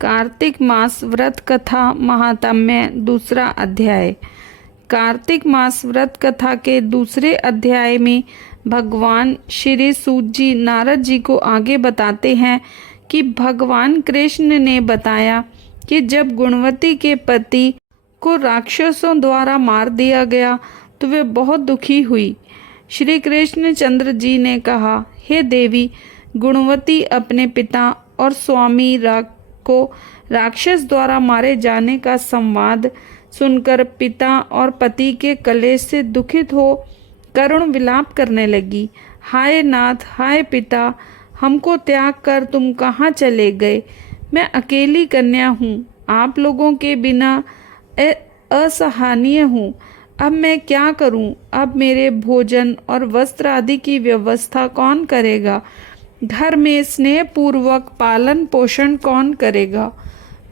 कार्तिक मास व्रत कथा महात्म्य दूसरा अध्याय। कार्तिक मास व्रत कथा के दूसरे अध्याय में भगवान श्री सूत जी नारद जी को आगे बताते हैं कि भगवान कृष्ण ने बताया कि जब गुणवती के पति को राक्षसों द्वारा मार दिया गया तो वे बहुत दुखी हुई। श्री कृष्ण चंद्र जी ने कहा, हे देवी, गुणवती अपने पिता और स्वामी को राक्षस द्वारा मारे जाने का संवाद सुनकर पिता और पति के कलेश से दुखित हो करुण विलाप करने लगी। हाय नाथ, हाय पिता, हमको त्याग कर तुम कहाँ चले गए? मैं अकेली कन्या हूँ, आप लोगों के बिना असहनीय हूँ। अब मैं क्या करूँ? अब मेरे भोजन और वस्त्र आदि की व्यवस्था कौन करेगा? घर में स्नेह पूर्वक पालन पोषण कौन करेगा?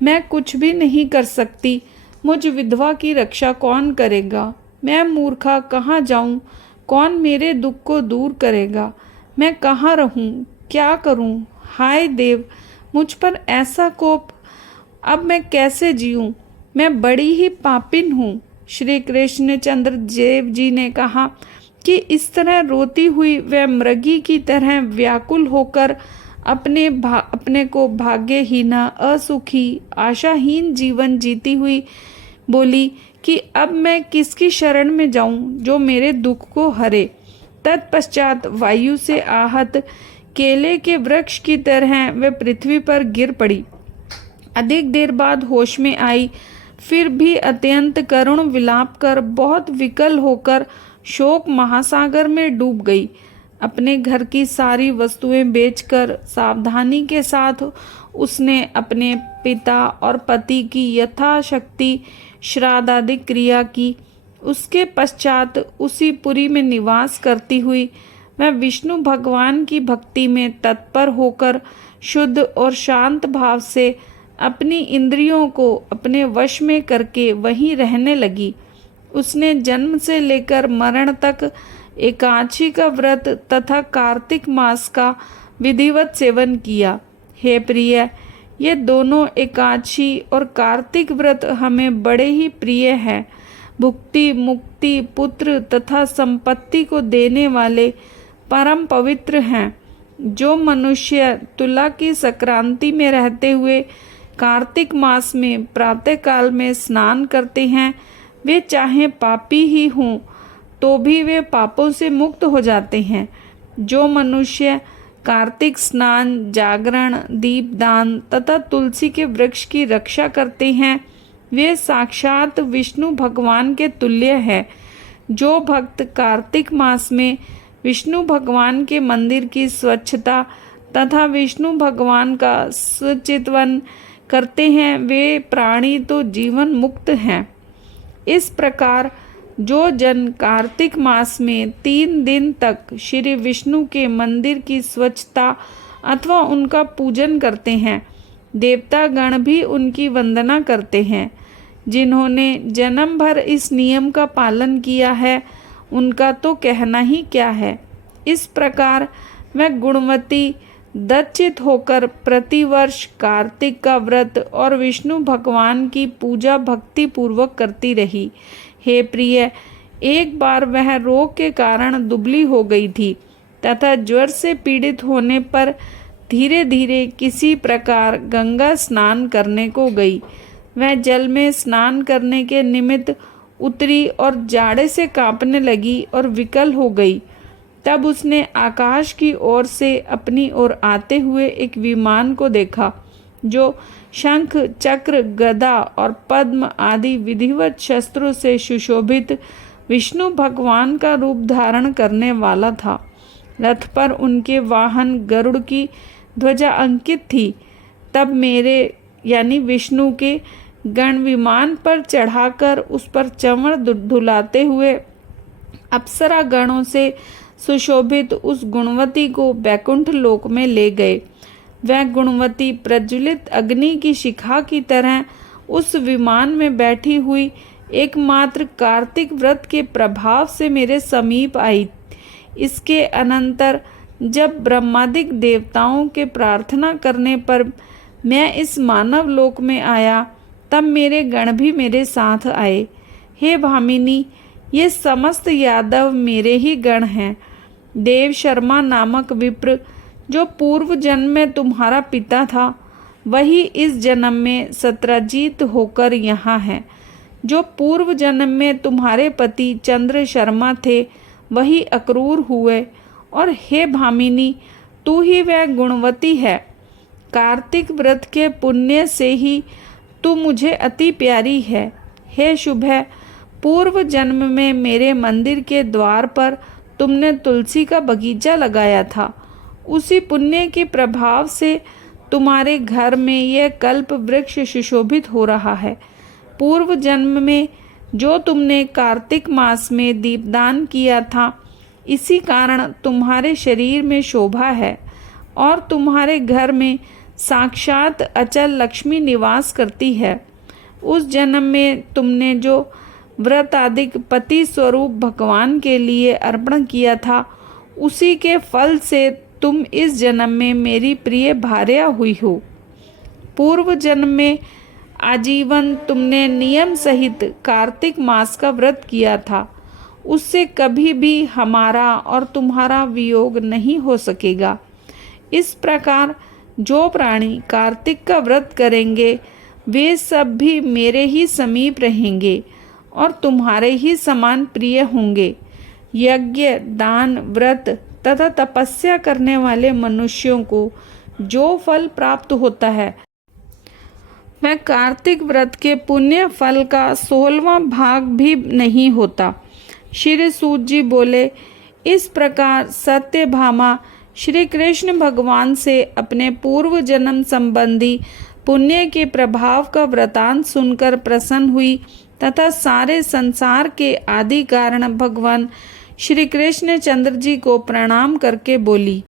मैं कुछ भी नहीं कर सकती। मुझ विधवा की रक्षा कौन करेगा? मैं मूर्खा कहाँ जाऊँ? कौन मेरे दुख को दूर करेगा? मैं कहाँ रहूँ? क्या करूँ? हाय देव, मुझ पर ऐसा कोप, अब मैं कैसे जीऊँ? मैं बड़ी ही पापिन हूँ। श्री कृष्ण चंद्र देव जी ने कहा कि इस तरह रोती हुई वह मृगी की तरह व्याकुल होकर अपने को भाग्यहीना, असुखी, आशाहीन जीवन जीती हुई बोली कि अब मैं किसकी शरण में जाऊं जो मेरे दुख को हरे। तत्पश्चात वायु से आहत केले के वृक्ष की तरह वह पृथ्वी पर गिर पड़ी। अधिक देर बाद होश में आई, फिर भी अत्यंत करुण विलाप कर बहुत विकल होकर शोक महासागर में डूब गई। अपने घर की सारी वस्तुएं बेचकर सावधानी के साथ उसने अपने पिता और पति की यथाशक्ति श्राद्ध आदि क्रिया की। उसके पश्चात उसी पुरी में निवास करती हुई वह विष्णु भगवान की भक्ति में तत्पर होकर शुद्ध और शांत भाव से अपनी इंद्रियों को अपने वश में करके वहीं रहने लगी। उसने जन्म से लेकर मरण तक एकादशी का व्रत तथा कार्तिक मास का विधिवत सेवन किया। हे प्रिय, ये दोनों एकादशी और कार्तिक व्रत हमें बड़े ही प्रिय हैं। भुक्ति, मुक्ति, पुत्र तथा संपत्ति को देने वाले परम पवित्र हैं। जो मनुष्य तुला की संक्रांति में रहते हुए कार्तिक मास में प्रातः काल में स्नान करते हैं, वे चाहे पापी ही हों तो भी वे पापों से मुक्त हो जाते हैं। जो मनुष्य कार्तिक स्नान, जागरण, दीपदान तथा तुलसी के वृक्ष की रक्षा करते हैं, वे साक्षात विष्णु भगवान के तुल्य है। जो भक्त कार्तिक मास में विष्णु भगवान के मंदिर की स्वच्छता तथा विष्णु भगवान का सुचितवन करते हैं, वे प्राणी तो जीवन मुक्त हैं। इस प्रकार जो जन कार्तिक मास में 3 दिन तक श्री विष्णु के मंदिर की स्वच्छता अथवा उनका पूजन करते हैं, देवता गण भी उनकी वंदना करते हैं। जिन्होंने जन्म भर इस नियम का पालन किया है, उनका तो कहना ही क्या है। इस प्रकार वह गुणवती दत्तचित होकर प्रतिवर्ष कार्तिक का व्रत और विष्णु भगवान की पूजा भक्ति पूर्वक करती रही। हे प्रिय, एक बार वह रोग के कारण दुबली हो गई थी तथा ज्वर से पीड़ित होने पर धीरे धीरे किसी प्रकार गंगा स्नान करने को गई। वह जल में स्नान करने के निमित्त उतरी और जाड़े से कांपने लगी और विकल हो गई। तब उसने आकाश की ओर से अपनी ओर आते हुए एक विमान को देखा, जो शंख, चक्र, गदा और पद्म आदि विधिवत शस्त्रों से सुशोभित विष्णु भगवान का रूप धारण करने वाला था। रथ पर उनके वाहन गरुड़ की ध्वजा अंकित थी। तब मेरे यानी विष्णु के गण विमान पर चढ़ाकर उस पर चंवर धुलाते हुए अप्सरा गणों से सुशोभित उस गुणवती को बैकुंठ लोक में ले गए। वह गुणवती प्रज्वलित अग्नि की शिखा की तरह उस विमान में बैठी हुई एकमात्र कार्तिक व्रत के प्रभाव से मेरे समीप आई। इसके अनंतर जब ब्रह्मादिक देवताओं के प्रार्थना करने पर मैं इस मानव लोक में आया तब मेरे गण भी मेरे साथ आए। हे भामिनी, ये समस्त यादव मेरे ही गण हैं। देव शर्मा नामक विप्र जो पूर्व जन्म में तुम्हारा पिता था, वही इस जन्म में सत्रजीत होकर यहाँ है। जो पूर्व जन्म में तुम्हारे पति चंद्र शर्मा थे, वही अक्रूर हुए। और हे भामिनी, तू ही वह गुणवती है। कार्तिक व्रत के पुण्य से ही तू मुझे अति प्यारी है। हे शुभे, पूर्व जन्म में मेरे मंदिर के द्वार पर तुमने तुलसी का बगीचा लगाया था। उसी पुण्य के प्रभाव से तुम्हारे घर में यह कल्प वृक्ष सुशोभित हो रहा है। पूर्व जन्म में जो तुमने कार्तिक मास में दीपदान किया था, इसी कारण तुम्हारे शरीर में शोभा है और तुम्हारे घर में साक्षात अचल लक्ष्मी निवास करती है। उस जन्म में तुमने जो व्रत आदि पति स्वरूप भगवान के लिए अर्पण किया था, उसी के फल से तुम इस जन्म में मेरी प्रिय भार्या हुई हो। पूर्व जन्म में आजीवन तुमने नियम सहित कार्तिक मास का व्रत किया था, उससे कभी भी हमारा और तुम्हारा वियोग नहीं हो सकेगा। इस प्रकार जो प्राणी कार्तिक का व्रत करेंगे, वे सब भी मेरे ही समीप रहेंगे और तुम्हारे ही समान प्रिय होंगे। यज्ञ, दान, व्रत तथा तपस्या करने वाले मनुष्यों को जो फल प्राप्त होता है, वह कार्तिक व्रत के पुण्य फल का 16वां भाग भी नहीं होता। श्री सूत जी बोले, इस प्रकार सत्यभामा श्री कृष्ण भगवान से अपने पूर्व जन्म संबंधी पुण्य के प्रभाव का वृतांत सुनकर प्रसन्न हुई तथा सारे संसार के आदि कारण भगवान श्री कृष्ण चंद्र जी को प्रणाम करके बोली,